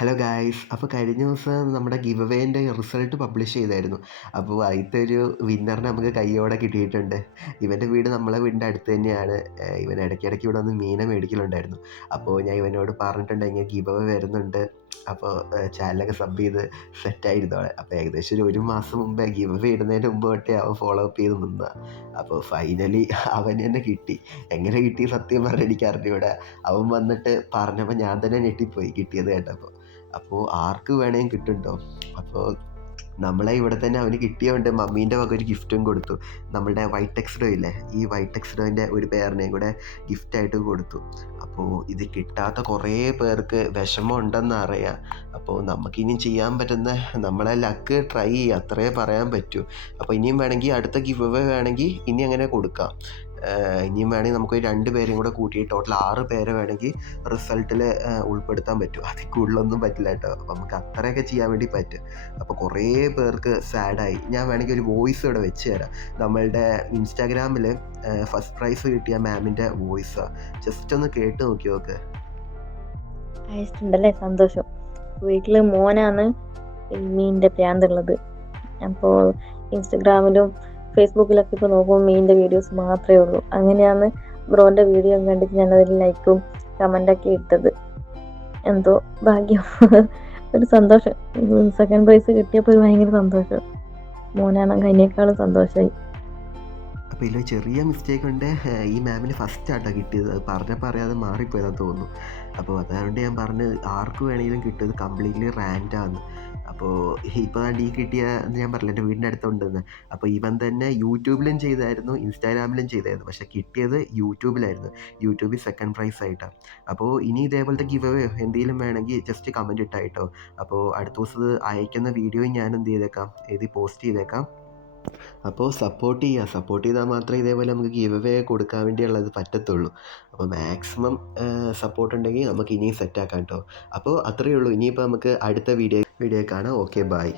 Hello guys, അപ്പോൾ കഴിഞ്ഞ ദിവസം നമ്മുടെ ഗിവ് അവേൻ്റെ റിസൾട്ട് പബ്ലിഷ് ചെയ്തായിരുന്നു. അപ്പോൾ അതിലത്തെ ഒരു വിന്നറിനെ നമുക്ക് കയ്യോടെ കിട്ടിയിട്ടുണ്ട്. ഇവൻ്റെ വീട് നമ്മളെ വീടിൻ്റെ അടുത്ത് തന്നെയാണ്. ഇവൻ ഇടയ്ക്കിടയ്ക്ക് ഇവിടെ വന്ന് മീനെ മേടിക്കലുണ്ടായിരുന്നു. അപ്പോൾ ഞാൻ ഇവനോട് പറഞ്ഞിട്ടുണ്ട് ഇങ്ങനെ ഗിവ് അവേ വരുന്നുണ്ട്, അപ്പോൾ ചാനലൊക്കെ സബ് ചെയ്ത് സെറ്റായിരുന്നോളെ. അപ്പോൾ ഏകദേശം ഒരു മാസം മുമ്പേ ഗിവ് അവേ ഇടുന്നതിന് മുമ്പ് തൊട്ടേ അവൻ ഫോളോ അപ്പ് ചെയ്ത് നിന്നതാണ്. അപ്പോൾ ഫൈനലി അവന് തന്നെ കിട്ടി. എങ്ങനെ കിട്ടി സത്യം പറഞ്ഞാൽ എനിക്ക് അറിഞ്ഞൂടാ. അവൻ വന്നിട്ട് പറഞ്ഞപ്പോൾ ഞാൻ തന്നെ ഞെട്ടിപ്പോയി കിട്ടിയത് കേട്ടപ്പോൾ. അപ്പോൾ ആർക്ക് വേണമെങ്കിലും കിട്ടും കേട്ടോ. അപ്പോൾ നമ്മളെ ഇവിടെ തന്നെ അവന് കിട്ടിയതുകൊണ്ട് മമ്മീൻ്റെ വക ഒരു ഗിഫ്റ്റും കൊടുത്തു. നമ്മളുടെ വൈറ്റ് എക്സ്ഡോ ഇല്ലേ, ഈ വൈറ്റ് എക്സ്ഡോൻ്റെ ഒരു പേരിനെയും കൂടെ ഗിഫ്റ്റായിട്ട് കൊടുത്തു. അപ്പോൾ ഇത് കിട്ടാത്ത കുറേ പേർക്ക് വിഷമം ഉണ്ടെന്ന് അറിയാം. അപ്പോൾ നമുക്കിനിയും ചെയ്യാൻ പറ്റുന്ന നമ്മളെ ലക്ക് ട്രൈ ചെയ്യുക, അത്രേ പറയാൻ പറ്റൂ. അപ്പോൾ ഇനിയും വേണമെങ്കിൽ അടുത്ത ഗിവ് അവേ വേണമെങ്കിൽ ഇനി അങ്ങനെ കൊടുക്കാം. ഇനിയും വേണമെങ്കിൽ നമുക്ക് 2 പേരെയും കൂടെ കൂട്ടി ടോട്ടൽ 6 പേരെ വേണമെങ്കിൽ റിസൾട്ടിൽ ഉൾപ്പെടുത്താൻ പറ്റും. അതിൽ കൂടുതലൊന്നും പറ്റില്ല കേട്ടോ. അപ്പോൾ നമുക്ക് അത്രയൊക്കെ ചെയ്യാൻ വേണ്ടി പറ്റും. അപ്പോൾ കുറേ പേർക്ക് സാഡായി. ഞാൻ വേണമെങ്കിൽ ഒരു വോയിസ് ഇവിടെ വെച്ച് തരാം. നമ്മളുടെ ഇൻസ്റ്റാഗ്രാമിൽ ഫസ്റ്റ് പ്രൈസ് കിട്ടിയ മാമിൻ്റെ വോയിസാണ്. ജസ്റ്റ് ഒന്ന് കേട്ട് നോക്കി നോക്ക്. അയച്ചിട്ടുണ്ടല്ലേ, സന്തോഷം. വീട്ടിൽ മോനാണ് ഈ മീനിൻ്റെ പ്രാന്തുള്ളത്. അപ്പോൾ ഇൻസ്റ്റഗ്രാമിലും ഫേസ്ബുക്കിലൊക്കെ ഇപ്പോൾ നോക്കുമ്പോൾ മീനിൻ്റെ വീഡിയോസ് മാത്രമേ ഉള്ളൂ. അങ്ങനെയാണ് ബ്രോൻ്റെ വീഡിയോ കണ്ടിട്ട് ഞാനതിൽ ലൈക്കും കമൻ്റൊക്കെ ഇട്ടത്. എന്തോ ഭാഗ്യം, ഒരു സന്തോഷം. സെക്കൻഡ് പ്രൈസ് കിട്ടിയപ്പോൾ ഭയങ്കര സന്തോഷം. മോനാണെങ്കിൽ അതിനേക്കാളും സന്തോഷമായി. അപ്പോൾ ഇതിൽ ചെറിയ മിസ്റ്റേക്ക് കൊണ്ട് ഈ മാമിന് ഫസ്റ്റ് ആട്ടോ കിട്ടിയത്. അത് പറഞ്ഞപ്പോൾ അറിയാതെ മാറിപ്പോയതാന്ന് തോന്നുന്നു. അപ്പോൾ അതുകൊണ്ട് ഞാൻ പറഞ്ഞ് ആർക്ക് വേണമെങ്കിലും കിട്ടുന്നത് കംപ്ലീറ്റ്ലി റാൻഡാന്ന്. അപ്പോൾ ഇപ്പോൾ ഈ കിട്ടിയ ഞാൻ പറഞ്ഞില്ല എൻ്റെ വീടിൻ്റെ അടുത്തുണ്ടെന്ന്. അപ്പോൾ ഇവൻ തന്നെ യൂട്യൂബിലും ചെയ്തായിരുന്നു, ഇൻസ്റ്റാഗ്രാമിലും ചെയ്തായിരുന്നു. പക്ഷേ കിട്ടിയത് യൂട്യൂബിലായിരുന്നു. യൂട്യൂബിൽ സെക്കൻഡ് പ്രൈസ് ആയിട്ടാണ്. അപ്പോൾ ഇനി ഇതേപോലത്തെ ഗിവ് അവേ എന്തെങ്കിലും വേണമെങ്കിൽ ജസ്റ്റ് കമൻറ്റ് ഇട്ടായിട്ടോ. അപ്പോൾ അടുത്ത ദിവസം അയക്കുന്ന വീഡിയോയും ഞാൻ എന്ത് ചെയ്തേക്കാം, എഴുതി പോസ്റ്റ് ചെയ്തേക്കാം. അപ്പോൾ സപ്പോർട്ട് ചെയ്താൽ മാത്രമേ ഇതേപോലെ നമുക്ക് ഗിവ് അവേ കൊടുക്കാൻ വേണ്ടിയുള്ളത് പറ്റത്തുള്ളൂ. അപ്പോൾ മാക്സിമം സപ്പോർട്ട് ഉണ്ടെങ്കിൽ നമുക്ക് ഇനിയും സെറ്റാക്കാം കേട്ടോ. അപ്പോൾ അത്രയേ ഉള്ളൂ. ഇനിയിപ്പോൾ നമുക്ക് അടുത്ത വീഡിയോ കാണാം. Okay, by.